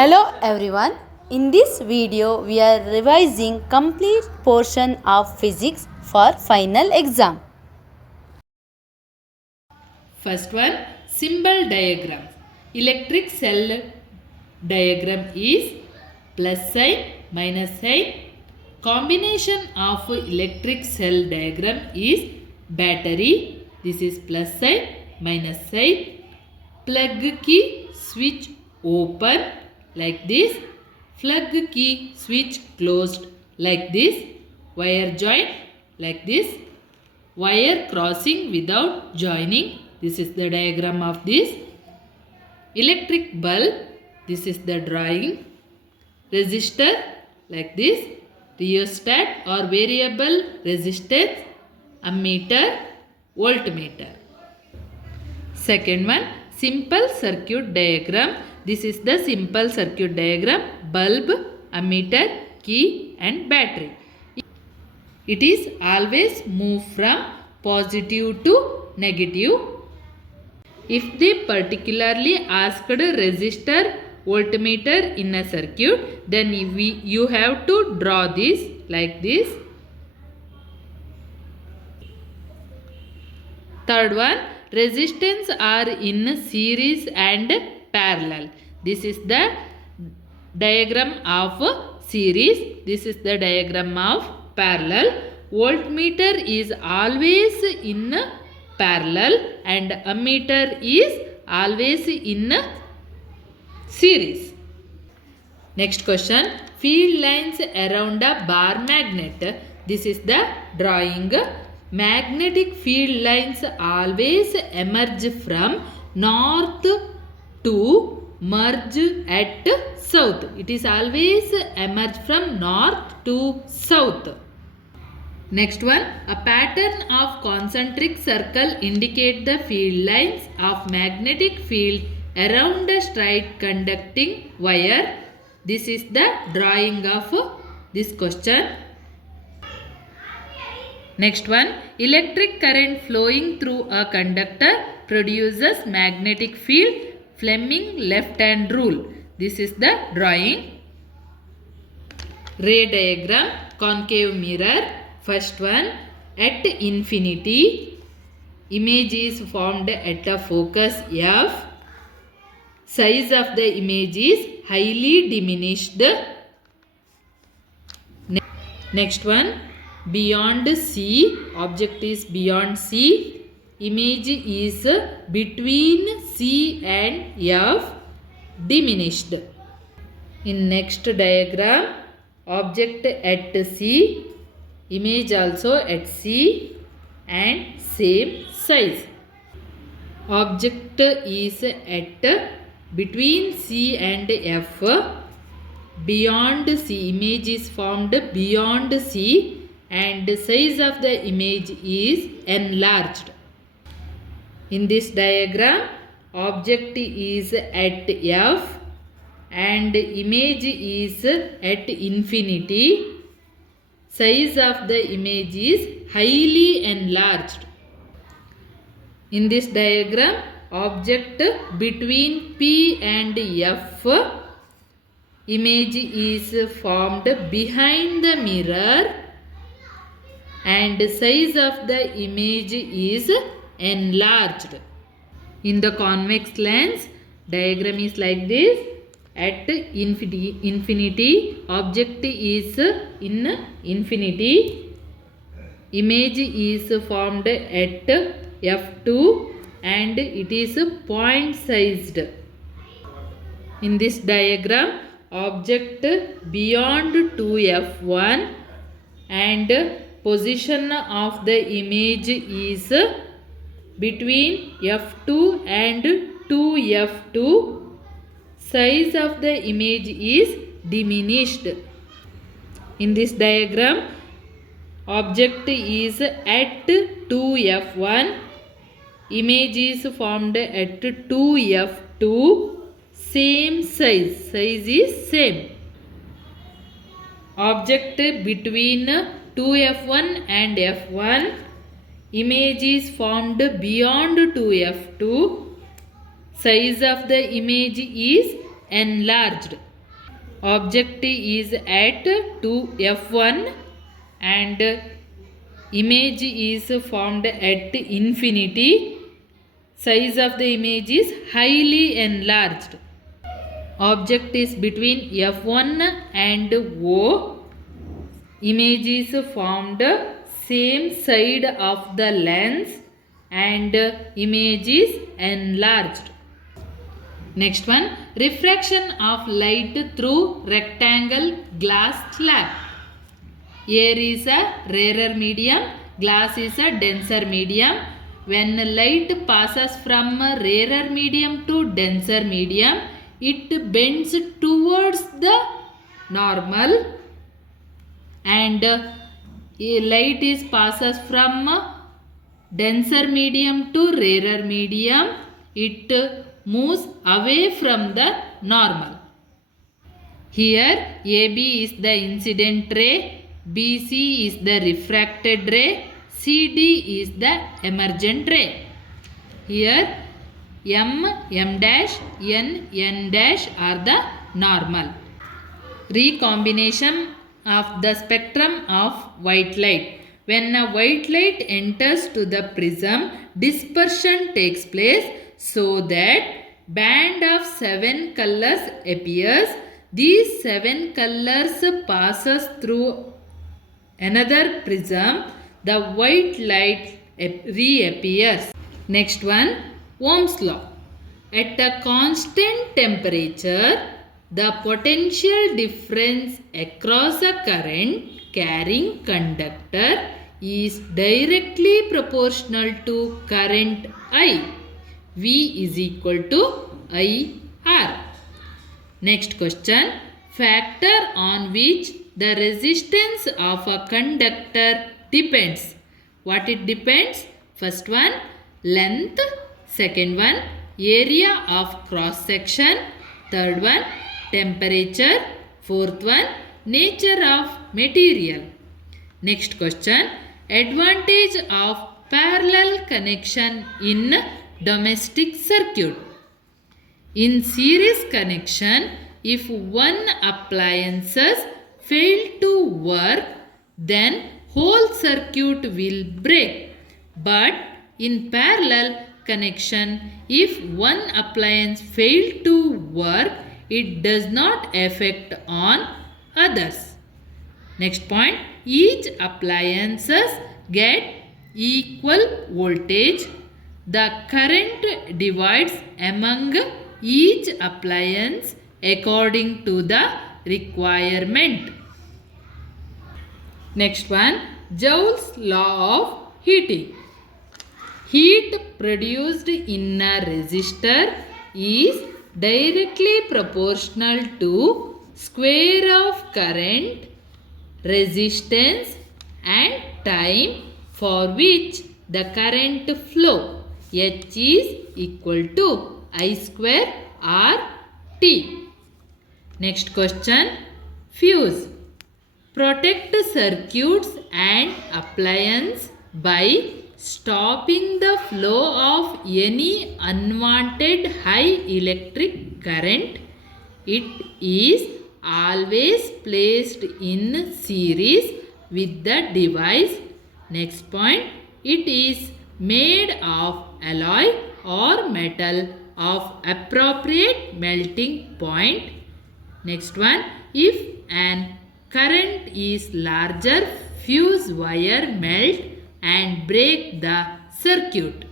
Hello everyone. In this video we are revising complete portion of physics for final exam. First one, symbol diagram. Electric cell diagram is plus sign, minus sign. Combination of electric cell diagram is battery. This is plus sign, minus sign. Plug key, switch open like this. Plug key, switch closed like this. Wire joint like this. Wire crossing without joining. This is the diagram of this. Electric bulb. This is the drawing. Resistor like this. Rheostat or variable resistance. Ammeter. Voltmeter. Second one, simple circuit diagram. This is the simple circuit diagram. Bulb, ammeter, key and battery. It is always move from positive to negative. If they particularly asked resistor, voltmeter in a circuit, then you have to draw this like this. Third one, resistance are in series and parallel. This is the diagram of series. This is the diagram of parallel. Voltmeter is always in parallel and ammeter is always in series. Next question, field lines around a bar magnet. This is the drawing. Magnetic field lines always emerge from north to merge at south. It is always emerge from north to south. Next one, a pattern of concentric circle indicate the field lines of magnetic field around a straight conducting wire. This is the drawing of this question. Next one, electric current flowing through a conductor produces magnetic field. Fleming left hand rule. This is the drawing. Ray diagram, concave mirror. First one, at infinity, image is formed at a focus F. Size of the image is highly diminished. Next one, beyond C, object is beyond C, image is between C and F, diminished. In next diagram, object at C, image also at C and same size. Object is at between C and F, beyond C, image is formed beyond C and size of the image is enlarged. In this diagram, object is at F and image is at infinity. Size of the image is highly enlarged. In this diagram, object between P and F, image is formed behind the mirror and size of the image is enlarged. In the convex lens, diagram is like this. At infinity, object is in infinity. Image is formed at F2 and it is point sized. In this diagram, object beyond 2F1 and position of the image is between F2 and 2F2. Size of the image is diminished. In this diagram, object is at 2F1, image is formed at 2F2, same size is same. Object between 2F1 and F1, image is formed beyond 2F2, size of the image is enlarged. object is at to F1 and image is formed at infinity. Size of the image is highly enlarged. Object is between F1 and O. Image is formed same side of the lens and image is enlarged. Next one, refraction of light through rectangle glass slab. Air is a rarer medium, glass is a denser medium. When light passes from a rarer medium to denser medium, it bends towards the normal, and light is passes from denser medium to rarer medium, it moves away from the normal. Here AB is the incident ray, BC is the refracted ray, CD is the emergent ray. Here M, M dash, N dash are the normal. Recombination of the spectrum of white light. When a white light enters to the prism, dispersion takes place so that band of 7 colors appears. These 7 colors passes through another prism. The white light reappears. Next one, Ohm's law. At a constant temperature, the potential difference across a current carrying conductor is directly proportional to current I. V is equal to IR. Next question, factor on which the resistance of a conductor depends. What it depends? First one, length. Second one, area of cross section. Third one, temperature. Fourth one, nature of material. Next question, advantage of parallel connection in domestic circuit. In series connection, if one appliances fail to work, then whole circuit will break. But in parallel connection, if one appliance fail to work, it does not affect on others. Next point, each appliances get equal voltage. The current divides among each appliance according to the requirement. Next one, Joule's law of heating. Heat produced in a resistor is directly proportional to square of current, resistance and time for which the current flow. H is equal to I square RT. Next question, fuse. Protect circuits and appliances by stopping the flow of any unwanted high electric current. It is always placed in series with the device. Next point, it is made of alloy or metal of appropriate melting point. Next one, if an current is larger, fuse wire melt and break the circuit.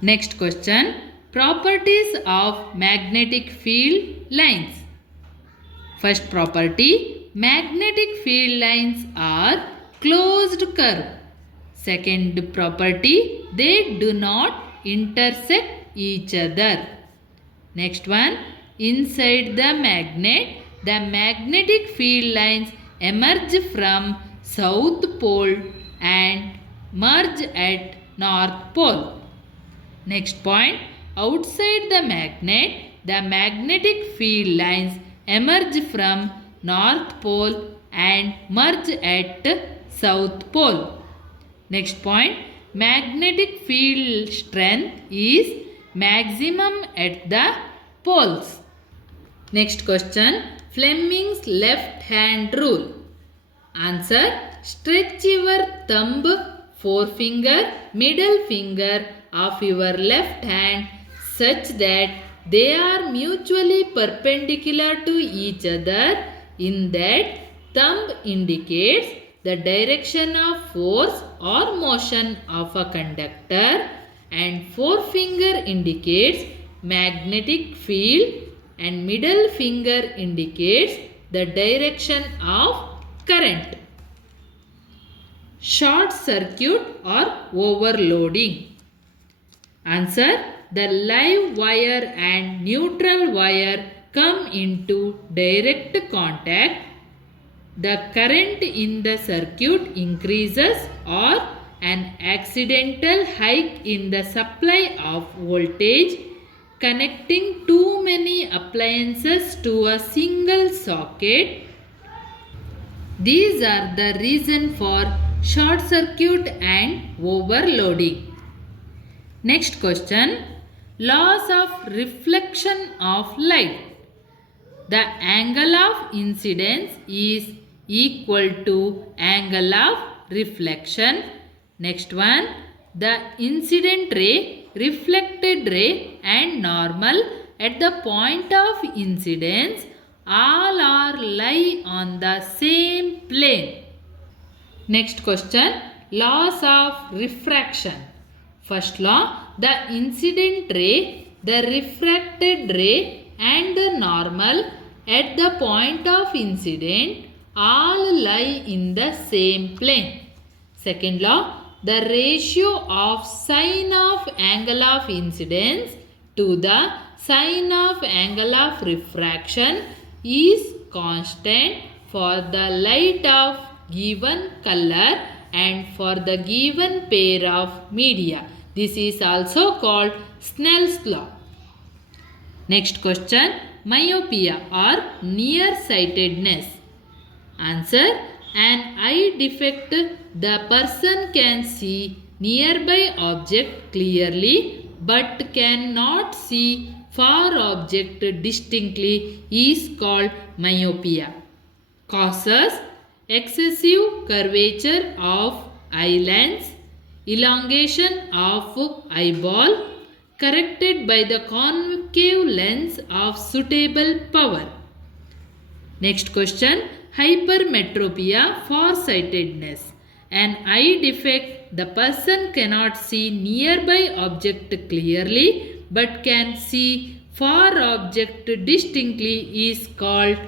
Next question, properties of magnetic field lines. First property, magnetic field lines are closed curve. Second property, they do not intersect each other. Next one, inside the magnetic field lines emerge from south pole and merge at north pole. Next point, outside the magnetic field lines emerge from north pole and merge at south pole. Next point, magnetic field strength is maximum at the poles. Next question, Fleming's left hand rule. Answer, stretch your thumb, forefinger, middle finger of your left hand such that they are mutually perpendicular to each other. In that, thumb indicates the direction of force or motion of a conductor and forefinger indicates magnetic field and middle finger indicates the direction of current. Short circuit or overloading. Answer, the live wire and neutral wire come into direct contact. The current in the circuit increases or an accidental hike in the supply of voltage connecting too many appliances to a single socket. These are the reason for short circuit and overloading. Next question, laws of reflection of light. The angle of incidence is equal to angle of reflection. Next one, the incident ray, reflected ray and normal at the point of incidence all are lie on the same plane. Next question, laws of refraction. First law, the incident ray, the refracted ray and the normal at the point of incident all lie in the same plane. Second law, the ratio of sine of angle of incidence to the sine of angle of refraction is constant for the light of given color and for the given pair of media. This is also called Snell's law. Next question, myopia or nearsightedness. Answer, an eye defect, the person can see nearby object clearly but cannot see far object distinctly is called myopia. Causes, excessive curvature of eye lens, elongation of eyeball, corrected by the concave lens of suitable power. Next question, hypermetropia, farsightedness. An eye defect, the person cannot see nearby object clearly but can see far object distinctly is called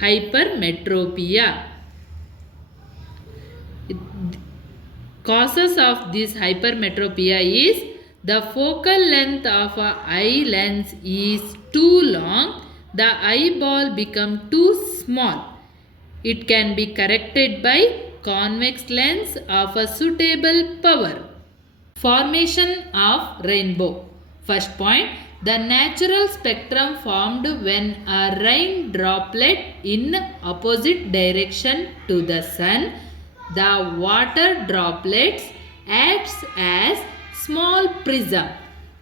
hypermetropia. Causes of this hypermetropia is the focal length of an eye lens is too long, the eyeball become too small. It can be corrected by convex lens of a suitable power. Formation of rainbow. First point, the natural spectrum formed when a rain droplet in opposite direction to the sun, the water droplets acts as small prism.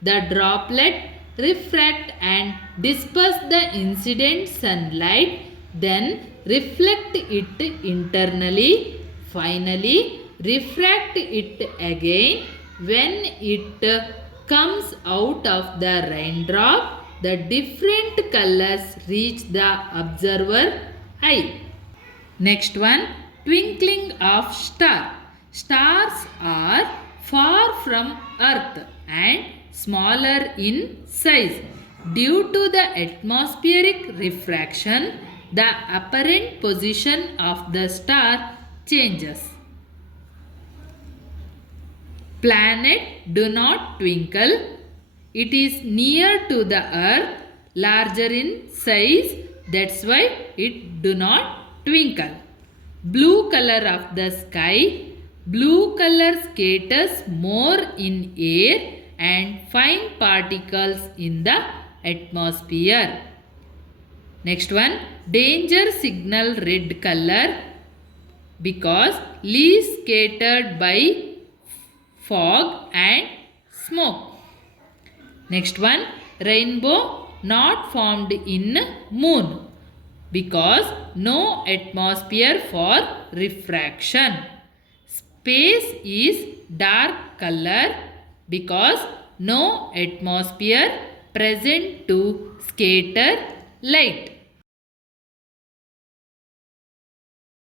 The droplet refract and disperse the incident sunlight, then reflect it internally, finally refract it again. When it comes out of the raindrop, the different colors reach the observer eye. Next one, twinkling of star. Stars are far from earth and smaller in size. Due to the atmospheric refraction, the apparent position of the star changes. Planet do not twinkle. It is near to the earth, larger in size. That's why it do not twinkle. Blue color of the sky. Blue color scatters more in air and fine particles in the atmosphere. Next one, danger signal red color because least scattered by fog and smoke. Next one, rainbow not formed in moon because no atmosphere for refraction. Space is dark color because no atmosphere present to scatter light.